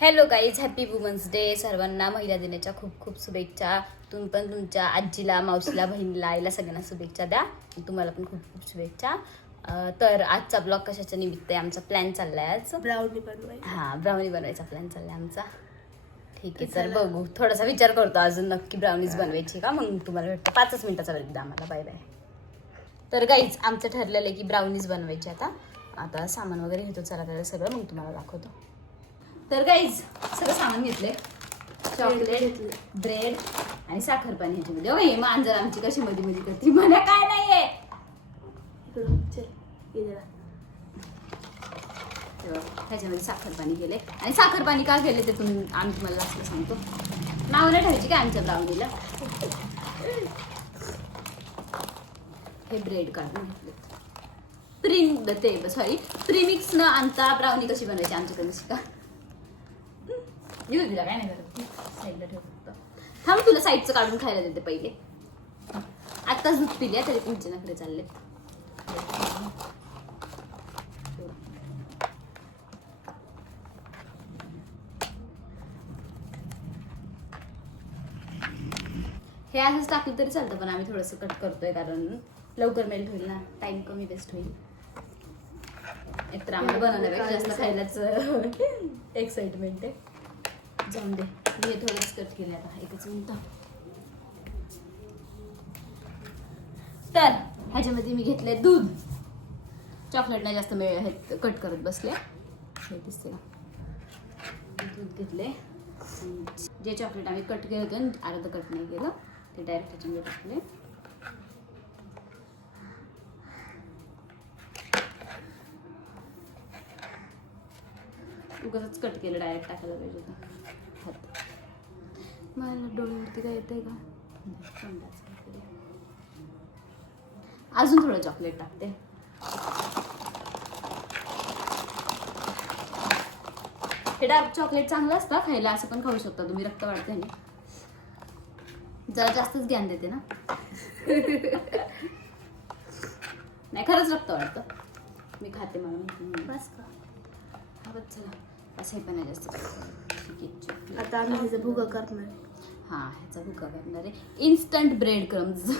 Hello guys, happy women's day. सर्वांना महिला दिनाच्या खूप खूप शुभेच्छा. तुम्ही पण तुमच्या आजीला, मावशीला, बहिणीला, आईला सगळ्यांना शुभेच्छा द्या. तुम्हाला पण खूप खूप शुभेच्छा. तर आजचा ब्लॉग कशाच्या निमित्त आहे, आमचा प्लॅन चाललाय आज ब्राउनी बनवायचा. ब्राउनी बनवायचा प्लॅन चाललाय आमचा. ठीक आहे, तर बघू. थोडासा विचार करतो अजून नक्की ब्राउनीज बनवायची का. मग तुम्हाला भेटतं 5 मिनिटाचा वेळ द्या आम्हाला. Bye bye. तर गाईज, आमचं ठरलेलं आहे की ब्राउनीज बनवायची. आता सामान वगैरे घेतो, चला त्याला सगळं मग तुम्हाला दाखवतो. तर गाईज, सगळं सामान घेतले. चॉकलेट, ब्रेड आणि साखर पाणी ह्याच्यामध्ये. ओय मांजर आमची कशी मध्ये मध्ये करते, मला काय नाहीये. ह्याच्यामध्ये साखर पाणी केले. आणि साखर पाणी का केले ते आम्ही तुम्हाला लास्टला सांगतो. नाव नाही ठेवायची काय आमच्या ब्राउनीला. हे ब्रेड काढून घेतले. प्रीमिक्स न आणता ब्राउनी कशी बनवायची आमच्याकडे शिका. येऊ दिला काय नाही करत, साईडला ठेव फक्त. थांब, तुला साईडचं काढून खायला देते पहिले. आत्ताच दूध पिली तरी तुमच्या नकडे चालले. हे असंच टाकलं तरी चालतं, पण आम्ही थोडंसं कट करतोय कारण लवकर मेल्ट होईल ना, टाइम कमी वेस्ट होईल. एकतर आम्हाला बनवण्यापेक्षा जास्त खायलाच एक्साइटमेंट आहे. जाऊन दे, मी थोडंच कट केलं आता. 1 मिनिट. तर ह्याच्यामध्ये मी घेतले दूध. चॉकलेट नाही जास्त कट करत बसले. हे दिसते ना, दूध घेतले. जे चॉकलेट आम्ही कट केलं होतं, अर्ध कट नाही केलं, ते डायरेक्ट त्याच्यामध्ये टाकले. उगाच कट केलं, डायरेक्ट टाकायला पाहिजे होतं. मला डोळ्यावरती काय येतंय का. अजून थोडं चॉकलेट टाकते. हे डार्क चॉकलेट चांगलं असतं खायला, असं पण खाऊ शकता तुम्ही. रक्त वाढते आणि जरा जास्तच ज्ञान देते ना. नाही, खरंच रक्त वाढतं. मी खाते, मला माहिती. बस का. हा बस चला, असं हे पण नाही जास्त. आता आम्ही ह्याचा भुगा करणार. हा, ह्याचा भुगा करणार आहे. Instant bread crumbs.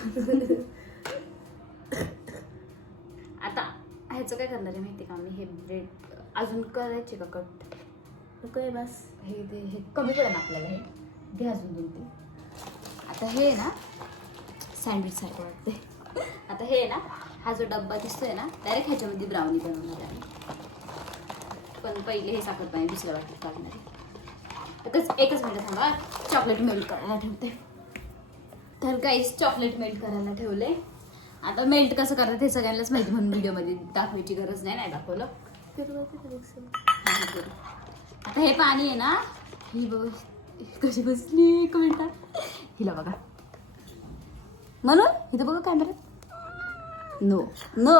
आता ह्याचं काय करणार आहे माहिती का, आम्ही हे ब्रेड अजून करायचे का कट. काय बस हे कमी पडेल आपल्याला. हे घे अजून 2-3. आता हे ना सँडविच सारखं वाटते. आता हे ना, हा जो डब्बा दिसतोय ना, डायरेक्ट ह्याच्यामध्ये ब्राउनी बनवणार आहे. पण पहिले हे साखर पाणी दुसऱ्या वाटत टाकणार आहे. एकच मिनिट थांबा, चॉकलेट मेल्ट करायला ठेवते. तर गाईस, चॉकलेट मेल्ट करायला ठेवले. आता मेल्ट कसं करतात हे सगळ्यांनाच माहिती, म्हणून व्हिडिओमध्ये दाखवायची गरज नाही दाखवलं. आता हे पाणी आहे ना, ही बघ कशी बसली. 1 मिनिटात हिला बघा. म्हणून इथं बघा कॅमेऱ्यात. No no.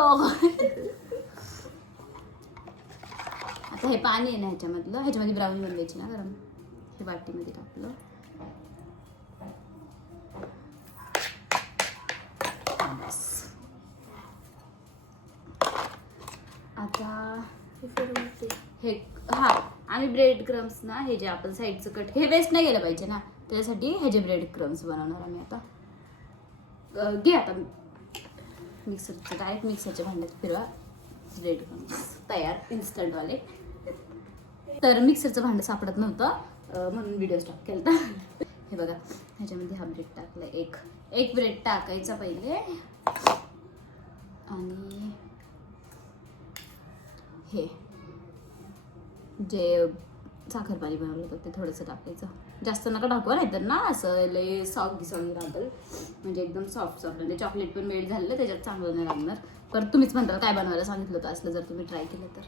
आता हे पाणी आहे ना ह्याच्यामध्ये ब्राउनी बनवायची ना गरम. हे वाटीमध्ये टाकलं. आता हे आम्ही ब्रेड क्रम्स ना, हे जे आपण साईडचं कट, हे वेस्ट नाही गेलं पाहिजे ना, त्यासाठी हे जे ब्रेड क्रम्स बनवणार आम्ही. आता घे आता मिक्सरचं, डायरेक्ट मिक्सरच्या भांड्यात फिरवा. ब्रेड क्रम्स तयार, इन्स्टंटवाले. तर मिक्सरचं भांडं सापडत नव्हतं म्हणून व्हिडिओ स्टॉप केला. हे बघा, ह्याच्यामध्ये हा ब्रेड टाकला. एक ब्रेड टाकायचा पहिले. आणि हे जे साखर पाणी बनवलं होतं ते थोडंसं टाकायचं. जास्त नका टाकू, नाही तर ना असं लय सॉफ्ट राहतं. म्हणजे एकदम सॉफ्ट म्हणजे चॉकलेट पण मेल्ट झालेलं, त्याच्यात चांगलं नाही लागणार. पण तुम्हीच म्हणता काय बनवायला सांगितलं होतं असलं, जर तुम्ही ट्राय केलं तर.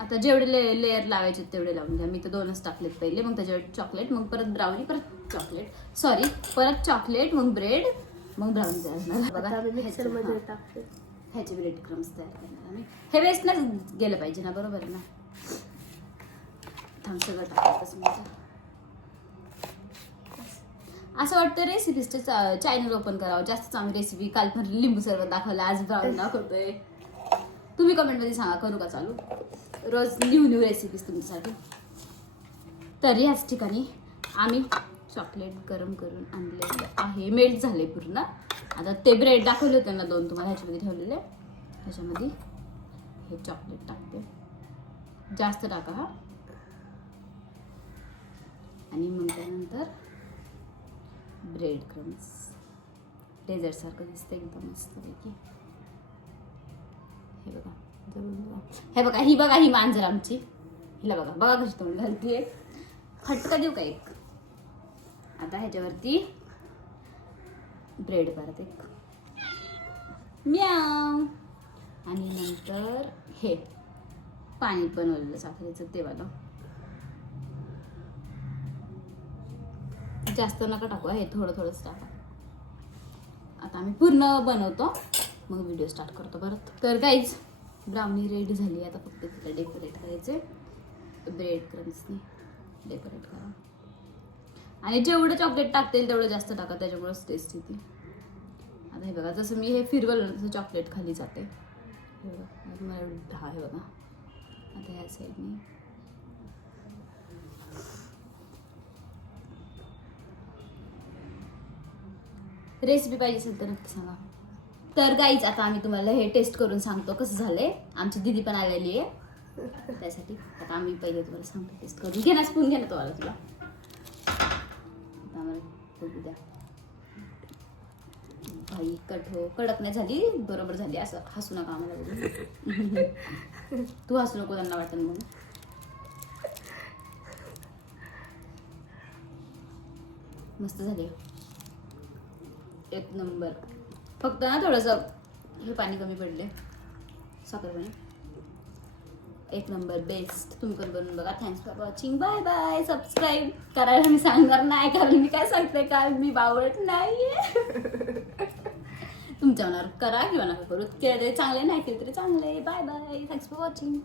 आता जेवढे लेअर लावायचे तेवढे लावून घ्या. मी तर 2च टाकलेत पहिले, मग त्याच्यावर चॉकलेट, मग परत ब्राउनी, परत चॉकलेट, मग ब्रेड, मग ब्राउनी तयार. ह्याचे ब्रेड क्रम्स तयार करणार आम्ही. हे वेस्ट नाही गेलं पाहिजे ना, बरोबर ना. थांब, सगळं टाकायचं. असं वाटतं रेसिपीजचं चॅनल ओपन करावं. जास्त चांगली रेसिपी. काल पण लिंबू सरबत दाखवलं, आज ब्राउनी दाखवतोय. तुम्ही कमेंटमध्ये सांगा, करू का चालू. रोज न्यू रेसिपीज तुमच्यासाठी. तर ह्याच ठिकाणी आम्ही चॉकलेट गरम करून आणलेलं आहे, मेल्ट झाले पूर्ण. आता ते ब्रेड दाखवले होते ना 2 तुम्हाला, ह्याच्यामध्ये ठेवलेले. ह्याच्यामध्ये हे चॉकलेट टाकते, जास्त टाका हा. आणि मग त्यानंतर ब्रेड क्रम्स, डेझर्ट सारखं दिसतं एकदम मस्तपैकी. हे बघा जवळून बघा, हे बघा ही मांजर आमची. हिला बघा कशी तोंड घालतीये. फटका देऊ का एक. आता ह्याच्यावरती ब्रेड परत एक म्याव. आणि नंतर हे पाणी बनवलेलं साखरेचं ते वाला. जास्त नका टाकू, हे थोडंच टाका. आता आम्ही पूर्ण बनवतो, मग व्हिडिओ स्टार्ट करतो परत. तर गाईज ब्राउनी रेडी झाली. आता फक्त तिला डेकोरेट करायचे, ब्रेड क्रम्सनी डेकोरेट करा. आणि जेवढं चॉकलेट टाकतील तेवढं जास्त टाका, त्याच्यामुळेच टेस्ट येते. आता हे बघा, जसं मी हे फिरवलं ना तसं चॉकलेट खाली जाते. हे बघा मला एवढं हे बघा. आता ह्या साईडने रेसिपी पाहिजे असेल तर नक्की सांगा. तर गाईज आता आम्ही तुम्हाला हे टेस्ट करून सांगतो कसं झालंय. आमची दीदी पण आलेली आहे त्यासाठी. आता आम्ही पहिले तुम्हाला सांगतो टेस्ट करून. घे ना स्पून, घे ना तुम्हाला तुला. आता आम्हाला बघू द्या. भाई कडक नाही झाली, बरोबर झाली. असं हसू नका आम्हाला बघून. तू हसू नको, त्यांना वाटेल म्हणून. मस्त झाली, एक नंबर. फक्त ना थोडंसं हे पाणी कमी पडले, साखर पाणी. एक नंबर, बेस्ट. तुम्ही पण बनवून बघा. Thanks for watching. Bye bye. Subscribe करायला मी सांगणार नाही, कारण मी काय सांगते काय मी बावळट नाहीये. तुमच्या मनावर करा किंवा नका करू. केले तरी चांगले, नाही केले तरी चांगले. Bye bye. Thanks for watching.